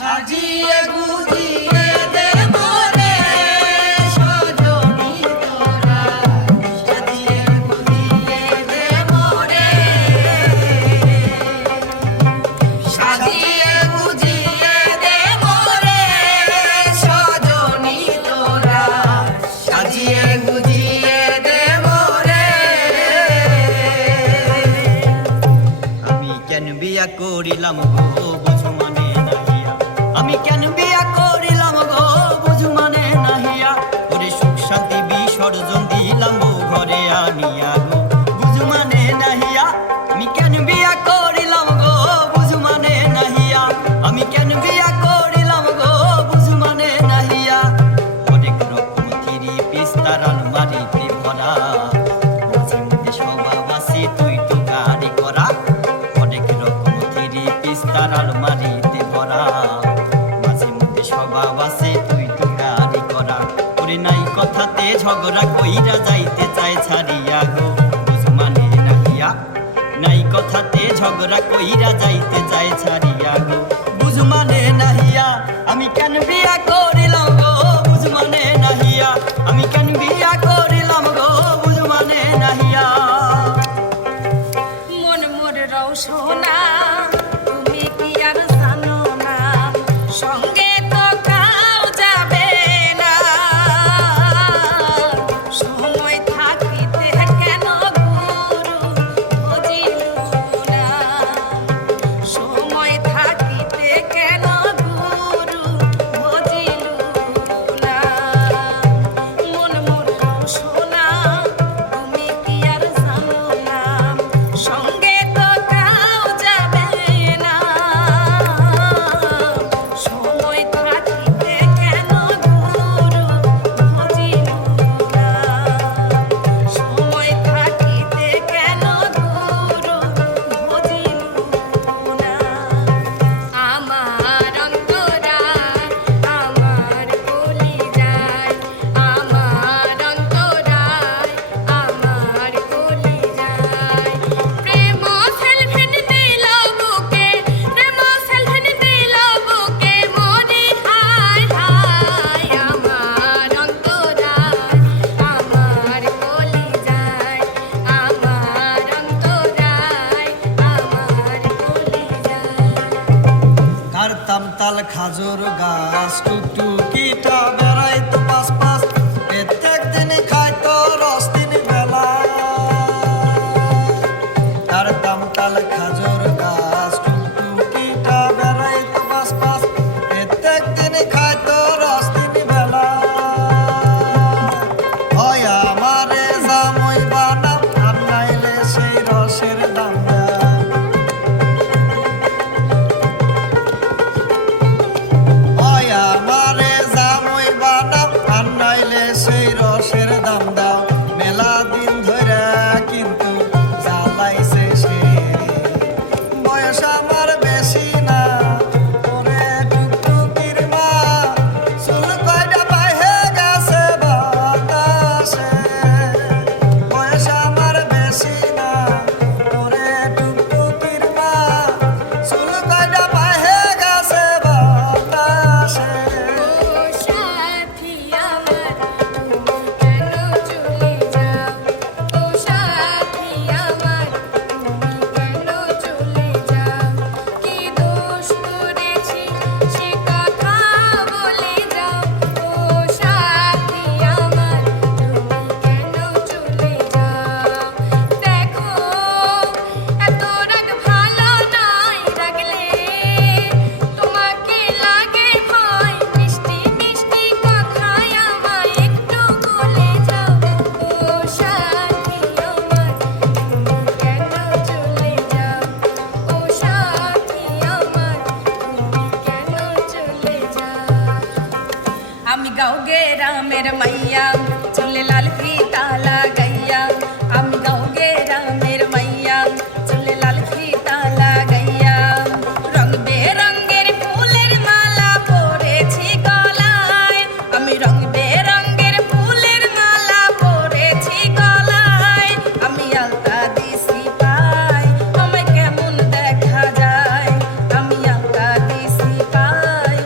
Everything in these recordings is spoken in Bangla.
সাজিয়ে গুজিয়ে দে মোরে সজনী তোরা, সাজিয়ে গুজিয়ে দে মোরে, সাজিয়ে গুজিয়ে দে মোরে সজনী তোরা, সাজিয়ে গুজিয়ে দে মোরে। আমি কেন বিয়া করিলাম গো বুঝু মানে নাহিয়া, আমি কেন বিয়া করিলাম গো বুঝু মানে নাহিয়া, ওরে সুখ শান্তি বিসর্জন দিলাম গো ঘরে আনিয়া গো বুঝু মানে নাহিয়া। আমি কেন বিয়া করিলাম গো বুঝু মানে নাহিয়া, আমি কেন বিয়া করিলাম গো বুঝু মানে নাহিয়া। অনেক রকম থিরি পিস্তার আলমারিতে ভরা, মাঝে মধ্যে স্বভাব আছে তুই তো গাড়ি করা। অনেক রকম থিরি পিস্তার আলমারিতে ভরা, মাঝে মধ্যে স্বভাব আছে তুই তো গাড়ি করা। ওরে নাই কথাতে ঝগড়া কইরা যাইতে চায় ছাড়িয়া গো বুঝু মানে নাহিয়া, নাই কথাতে ঝগড়া কইরা যাইতে চায় ছাড়িয়া গো বুঝু মানে নাহিয়া। আমি কেন বিয়া করিলাম গো বুঝু মানে নাহিয়া, আমি কেন বিয়া করিলাম গো বুঝু মানে নাহিয়া। মন মোর রওশনা তুমি কি আর জানো না, সঙ্গে তো কাউ যাবে না, সময় থাকিতে কেন গুরু বুঝিলু না, সময় থাকিতে কেন গুরু বুঝিলু না। মন মোর রওশনা তুমি কি আর জানো না, সঙ্গে তো কাউ যাবে না, সময় থাকিতে কেন গুরু বুঝিলু না, সময় থাকিতে কেন গুরু বুঝিলু না। আমার অন্তরা আমার কলিজায়, আমার অন্তরায় আমার কলিজায়, প্রেম সেলফেন দিল বুকে, প্রেম সেলফেন দিল বুকে মনে হায় হায়। আমার অন্তরায় আমার কলিজায়, আমার অন্তরায় আমার কলিজায়। কারতাম তাল খাজুর গাছ টুকটুকিটা বেড়াইতো পাশ পাশ, প্রত্যেক দিন খাইতো রস তিন বেলা। কারতাম তাল খাজুর গাছ টুকটুকিটা বেড়াইতো পাশ পাশ, প্রত্যেক দিন খাইতো রস তিন বেলা। হয় আমারে জামই বানাম আর নাইলে সেই রসের দাম দাও। হয় আমারে জামই বানাও আর নাইলে সেই রসের দাম দাও। মেলা দিন ধরে কিন্তু জ্বালাইছে সে, বয়স আমার বেশি না ওরে টুকটুকির মা, চুল কয়টা বাইহে গেছে বাতাসে। বয়স আমার বেশি না ওরে টুকটুকির মা, চুল কয়টা বাইহে গেছে বাতাসে। ও সাথী আমার তুমি কেন চলে যাও, ও সাথী আমার তুমি কেন চলে যাও, কি দোষ করেছি সে কথা বলে যাও, ও সাথী আমার তুমি কেন চলে যাও। দেখো এত রাগ ভালো নয়, রাগলে তোমাকে লাগে ভয়, মিষ্টি মিষ্টি কথায় আমায় একটু বলে যাও, ও সাথী আমার তুমি কেন চলে যাও, ও সাথী আমার তুমি কেন চলে যাও। আমি গাঁও গ্রামের মাইয়া চলে লাল ফিতা লাগাইয়া, আমি গাঁও গ্রামের মাইয়া চলে লাল ফিতা লাগাইয়া, রং বেরঙের ফুলের মালা পরেছি গলায়, আমি রং বেরঙের ফুলের মালা পরেছি গলায়, আমি আলতা দিছি পায় আমায় কেমন দেখা যায়, আমি আলতা দিছি পায়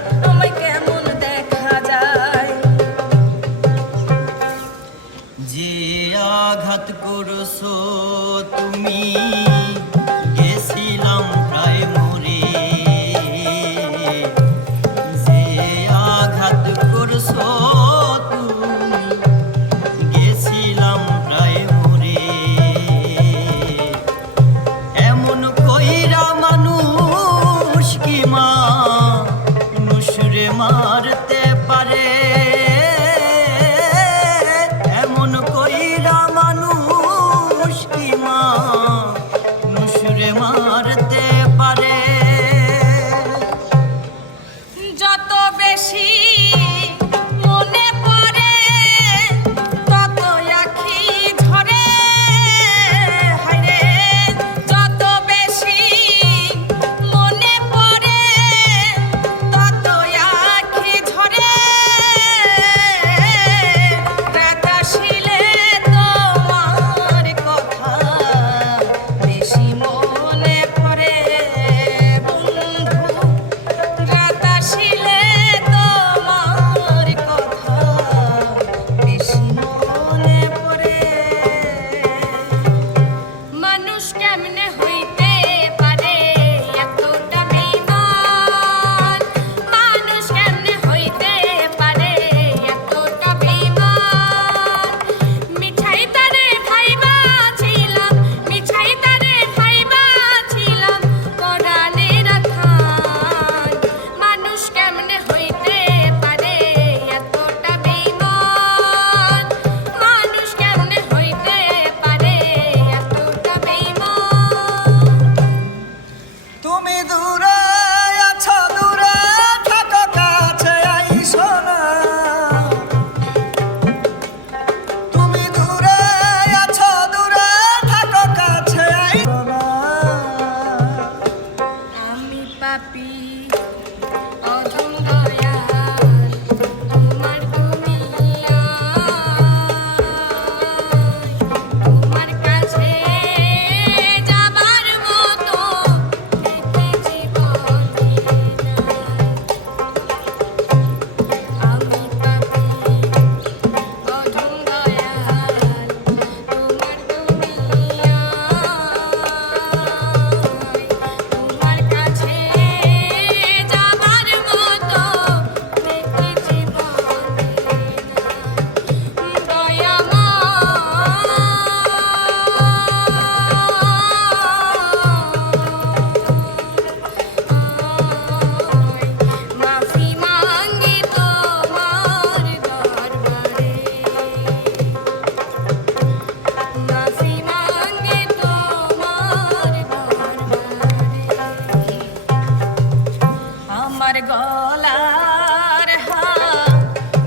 আমার গলার হার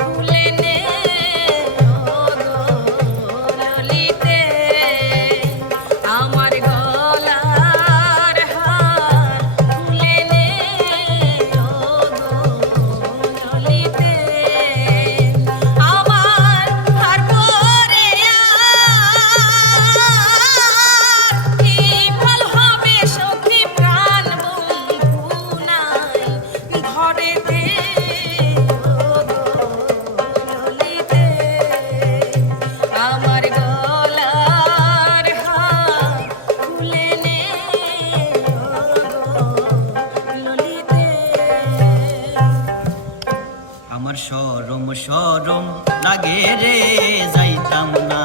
খুলে নে ও গো ললিতে, আমার গলার হার খুলে নে ও গো ললিতে, আমার হার পরে কি ফল হবে সখী প্রাণ বন্ধু নাই ঘরেতে ও গো ললিতে, আমার গলার হার খুলে নে ও গো ললিতে। আমার শরম শরম লাগে রে যাইতাম না